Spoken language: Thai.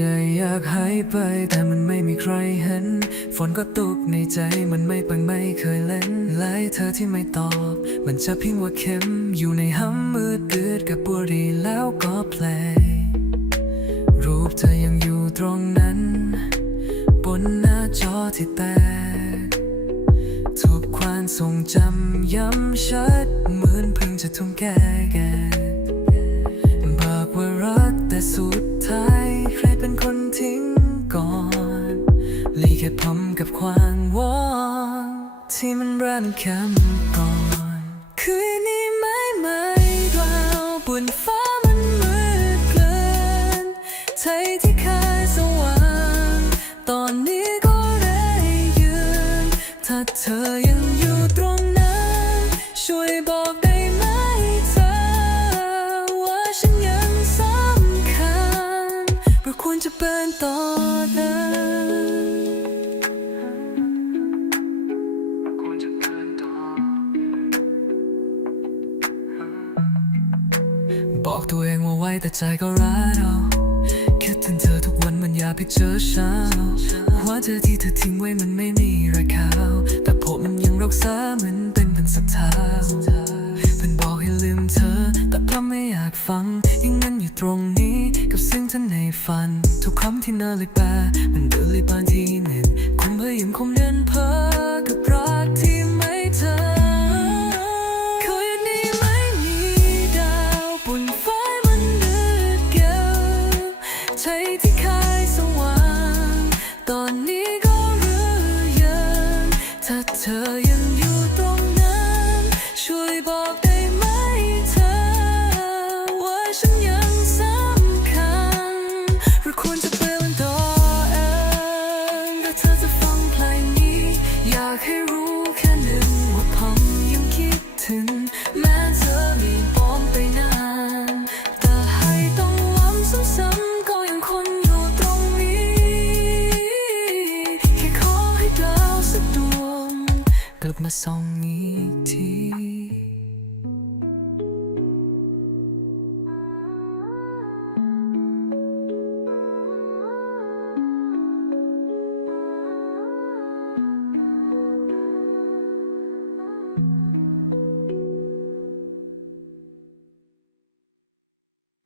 ได้อยากหายไป แต่มันไม่มีใครเห็น ฝนก็ตกในใจมันไม่ปังไม่เคยเล่นไล่เธอที่ไม่ตอบ มันจะพิงว่าเข็ม อยู่ในห้ำมืดตืดกับบุรีแล้วก็เพลงรูปเธอยังอยู่ตรงนั้น บนหน้าจอที่แตกทุกความทรงจำย้ำชัด เหมือนเพิ่งจะทุ่มแก่แก่บอก ลีแค่ผมกับความว่างที่มันเริ่มคำก่อนคืนนี้ไม่ไม่ดาวบนฟ้ามันมืดเกินใจที่เคยสว่าง ตอนนี้ก็ไร้ยืน ถ้าเธอยังอยู่ตรงนั้น ช่วยบอกได้ไหมเธอ ว่าฉันยังสำคัญหรือควรจะเป็นต่อเดิน บอกตัวเองว่าไว้แต่ใจก็ร้ายเราคิดถึงเธอทุกวันมันอยากไปเจอเช้าหัวใจที่เธอทิ้งไว้มันไม่มีราคา แต่ผมมันยังรักษาเหมือนเป็นพันสักเท้าเป็นบอกให้ลืมเธอ แต่พร่ำไม่อยากฟังยังงั้นอยู่ตรงนี้กับเสิ่งที่ในฝัน ทุกคำที่น่าเลยแปลมันเดือดเลยบางทีหนึ่งคงพยายามคงเดิน เธอยังอยู่ตรงนั้น ช่วยบอกได้ไหมเธอ ว่าฉันยังสำคัญหรือควรจะเป็นต่อเองถ้าเธอจะฟังเพลงนี้ อยากให้รู้ กลับมาส่องอีกที